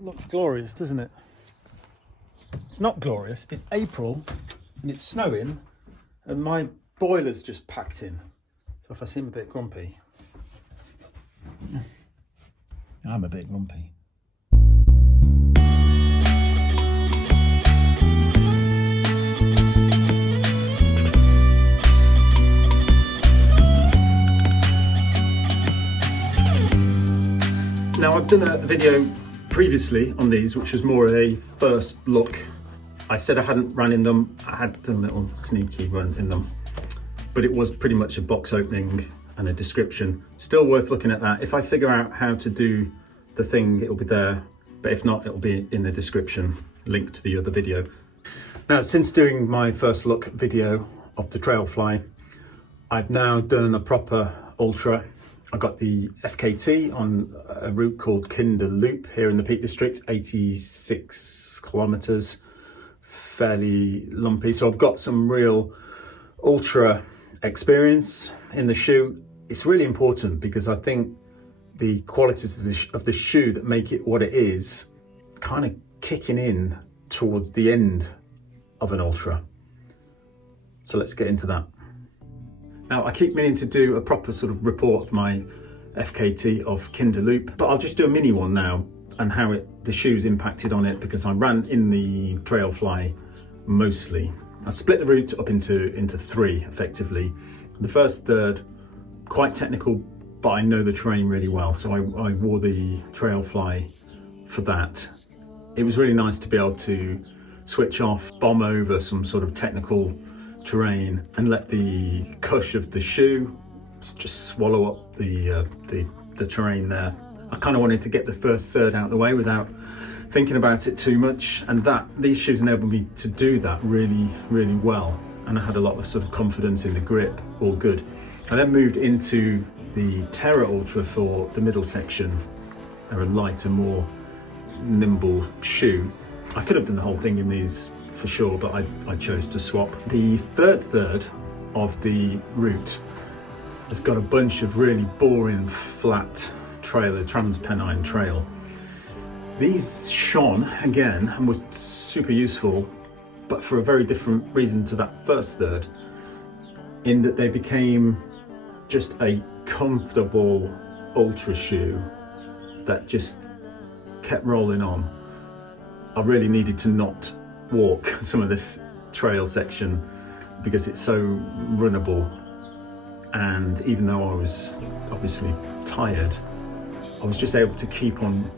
Looks glorious, doesn't it? It's not glorious, it's April and it's snowing and my boiler's just packed in. So if I seem a bit grumpy, I'm a bit grumpy. Now I've done a video previously on these, which was more a first look. I said I hadn't run in them. I had done a little sneaky run in them, but it was pretty much a box opening and a description. Still worth looking at that. If I figure out how to do the thing, it'll be there. But if not, it'll be in the description, link to the other video. Now, since doing my first look video of the TrailFly, I've now done a proper ultra. I got the FKT on a route called Kinder Loop here in the Peak District, 86 kilometers, fairly lumpy. So I've got some real ultra experience in the shoe. It's really important because I think the qualities of the shoe that make it what it is kind of kicking in towards the end of an ultra. So let's get into that. Now, I keep meaning to do a proper sort of report of my FKT of Kinder Loop, but I'll just do a mini one now and how the shoes impacted on it, because I ran in the TrailFly mostly. I split the route up into three effectively. The first third, quite technical, but I know the terrain really well, so I wore the TrailFly for that. It was really nice to be able to switch off, bomb over some sort of technical terrain and let the cush of the shoe just swallow up the terrain there. I kind of wanted to get the first third out of the way without thinking about it too much, and these shoes enabled me to do that really, really well, and I had a lot of sort of confidence in the grip, all good. I then moved into the Terra Ultra for the middle section. They're a lighter, more nimble shoe. I could have done the whole thing in these for sure, but I chose to swap. The third of the route has got a bunch of really boring flat trail, a Transpennine trail. These shone again and was super useful, but for a very different reason to that first third, in that they became just a comfortable ultra shoe that just kept rolling on. I really needed to not walk some of this trail section because it's so runnable, and even though I was obviously tired, I was just able to keep on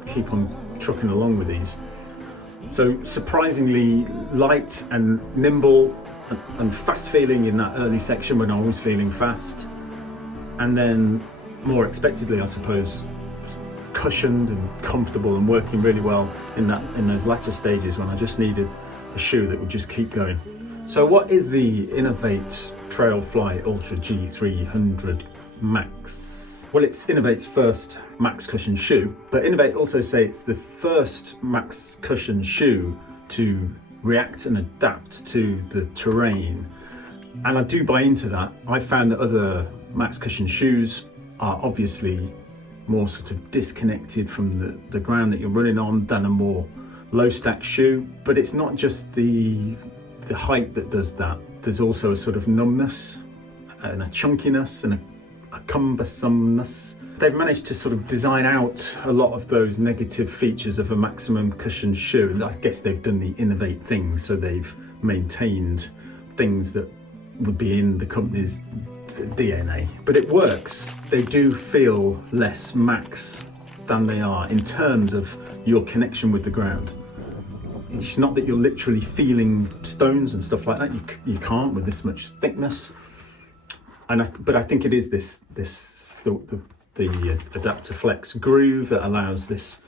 trucking along with these. So surprisingly light and nimble and fast feeling in that early section when I was feeling fast, and then more expectedly, I suppose, cushioned and comfortable and working really well in those latter stages when I just needed a shoe that would just keep going. So what is the Inov-8 TrailFly Ultra G300 Max? Well, it's Inov-8's first max cushion shoe, but Inov-8 also say it's the first max cushion shoe to react and adapt to the terrain. And I do buy into that. I found that other max cushion shoes are obviously more sort of disconnected from the ground that you're running on than a more low stack shoe, but it's not just the height that does that. There's also a sort of numbness and a chunkiness and a cumbersomeness. They've managed to sort of design out a lot of those negative features of a maximum cushion shoe. And I guess they've done the Inov-8 thing, so they've maintained things that would be in the company's DNA. But it works. They do feel less max than they are in terms of your connection with the ground. It's not that you're literally feeling stones and stuff like that. You can't with this much thickness. But I think it is the adapter flex groove that allows this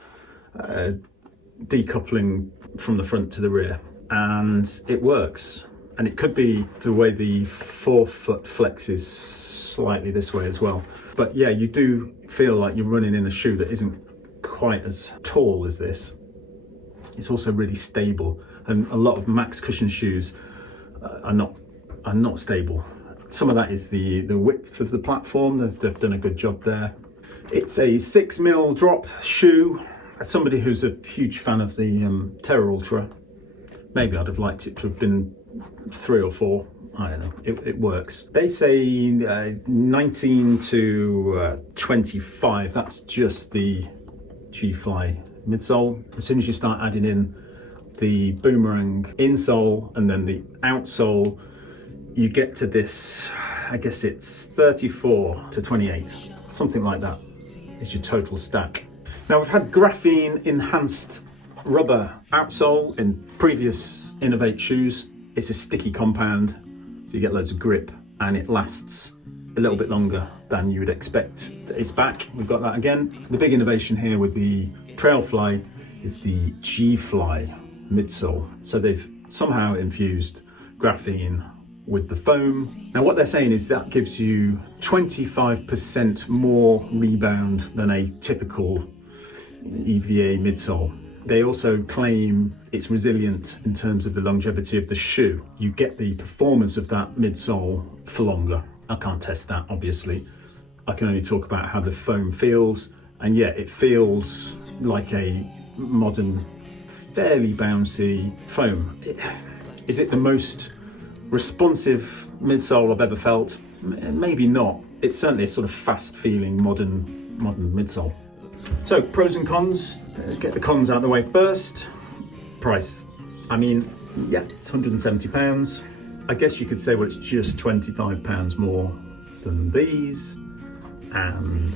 decoupling from the front to the rear, and it works. And it could be the way the forefoot flexes slightly this way as well. But yeah, you do feel like you're running in a shoe that isn't quite as tall as this. It's also really stable, and a lot of max cushion shoes are not stable. Some of that is the width of the platform. They've done a good job there. It's a 6mm drop shoe, As somebody who's a huge fan of the Terra Ultra, maybe I'd have liked it to have been 3 or 4. I don't know, it works. They say 19 to 25, that's just the G-Fly midsole. As soon as you start adding in the boomerang insole and then the outsole, you get to this, I guess it's 34 to 28, something like that is your total stack. Now we've had graphene enhanced rubber outsole in previous Inov-8 shoes. It's a sticky compound, so you get loads of grip and it lasts a little bit longer than you would expect. It's back, we've got that again. The big innovation here with the TrailFly is the G-Fly midsole. So they've somehow infused graphene with the foam. Now what they're saying is that gives you 25% more rebound than a typical EVA midsole. They also claim it's resilient in terms of the longevity of the shoe. You get the performance of that midsole for longer. I can't test that, obviously. I can only talk about how the foam feels, and yeah, it feels like a modern, fairly bouncy foam. Is it the most responsive midsole I've ever felt? Maybe not. It's certainly a sort of fast feeling modern midsole. So pros and cons, let's get the cons out of the way first. Price, I mean, yeah, it's £170. I guess you could say, well, it's just £25 more than these, and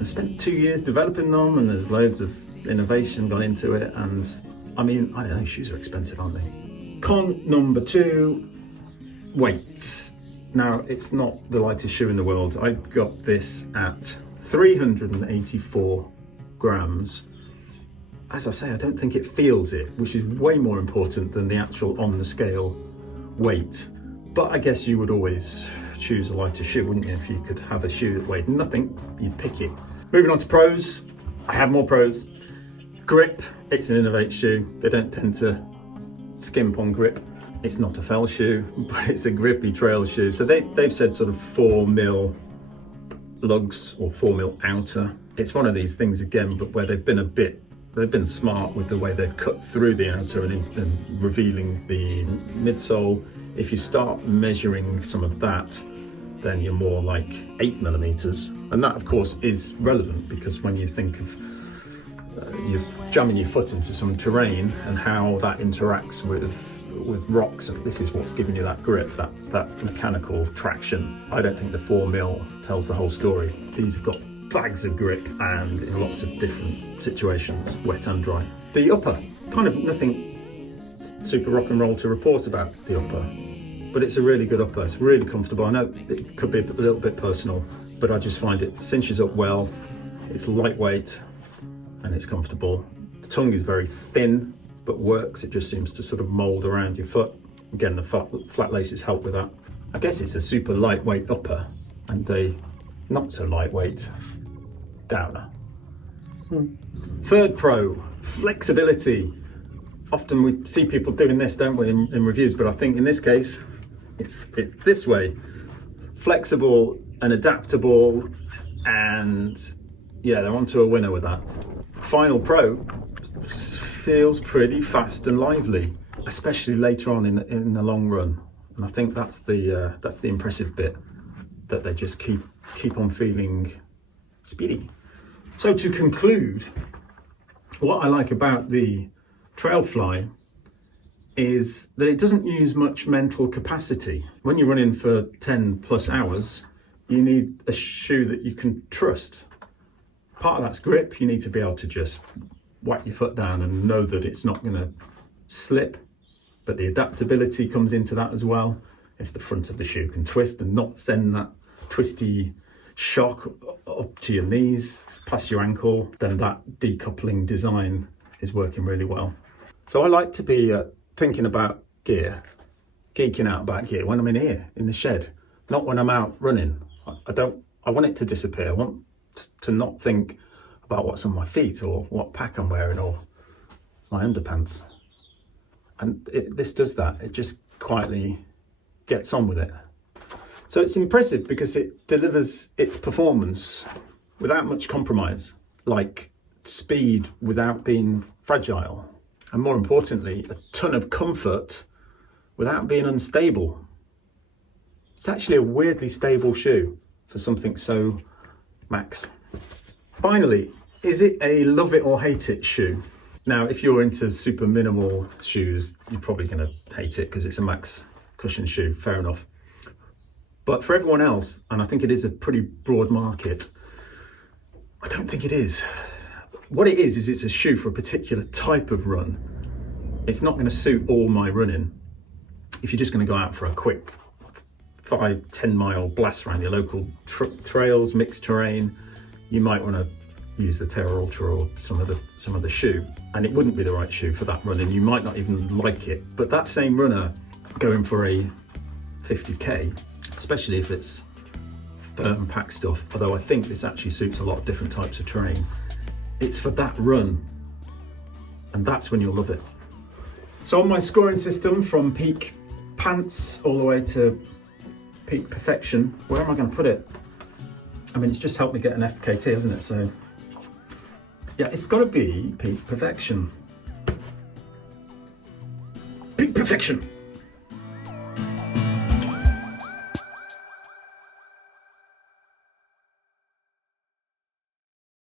I spent 2 years developing them and there's loads of innovation gone into it, and I mean, I don't know, shoes are expensive, aren't they? Con number 2, weight. Now, it's not the lightest shoe in the world. I got this at 384 grams. As I say, I don't think it feels it, which is way more important than the actual on the scale weight. But I guess you would always choose a lighter shoe, wouldn't you? If you could have a shoe that weighed nothing, you'd pick it. Moving on to pros, I have more pros. Grip, it's an Inov-8 shoe. They don't tend to skimp on grip. It's not a fell shoe, but it's a grippy trail shoe. So they've said sort of 4mm lugs or 4mm outer. It's one of these things again, but where they've been smart with the way they've cut through the outer and revealing the midsole. If you start measuring some of that, then you're more like 8mm. And that of course is relevant, because when you think of you're jamming your foot into some terrain and how that interacts with rocks, and this is what's giving you that grip, that mechanical traction. I don't think the 4mm tells the whole story. These have got bags of grip and in lots of different situations, wet and dry. The upper, kind of nothing super rock and roll to report about the upper, but it's a really good upper. It's really comfortable. I know it could be a little bit personal, but I just find it cinches up well. It's lightweight and it's comfortable. The tongue is very thin, but works. It just seems to sort of mold around your foot. Again, the flat laces help with that. I guess it's a super lightweight upper and a not so lightweight downer. Third pro, flexibility. Often we see people doing this, don't we, in reviews, but I think in this case, it's this way. Flexible and adaptable, and yeah, they're onto a winner with that. Final pro, feels pretty fast and lively, especially later on in the long run. And I think that's the impressive bit, that they just keep on feeling speedy. So to conclude, what I like about the TrailFly is that it doesn't use much mental capacity. When you're running for 10 plus hours, you need a shoe that you can trust. Part of that's grip. You need to be able to just whack your foot down and know that it's not going to slip, but the adaptability comes into that as well. If the front of the shoe can twist and not send that twisty shock up to your knees past your ankle, then that decoupling design is working really well. So I like to be thinking about gear, geeking out about gear when I'm in here in the shed, not when I'm out running. I want it to disappear. I want to not think about what's on my feet or what pack I'm wearing or my underpants. And this does that. It just quietly gets on with it. So it's impressive because it delivers its performance without much compromise, like speed without being fragile, and more importantly, a ton of comfort without being unstable. It's actually a weirdly stable shoe for something so Max. Finally, is it a love it or hate it shoe? Now, if you're into super minimal shoes, you're probably going to hate it because it's a Max cushion shoe, fair enough. But for everyone else, and I think it is a pretty broad market, I don't think it is. What it is it's a shoe for a particular type of run. It's not going to suit all my running. If you're just going to go out for a quick 5-10 mile blast around your local trails, mixed terrain, you might want to use the TrailFly Ultra or some of the shoe, and it wouldn't be the right shoe for that run, and you might not even like it. But that same runner going for a 50k, especially if it's firm pack stuff, although I think this actually suits a lot of different types of terrain, it's for that run, and that's when you'll love it. So on my scoring system, from peak pants all the way to peak perfection, where am I going to put it? I mean, it's just helped me get an FKT, hasn't it? So yeah, it's got to be peak perfection. Peak perfection.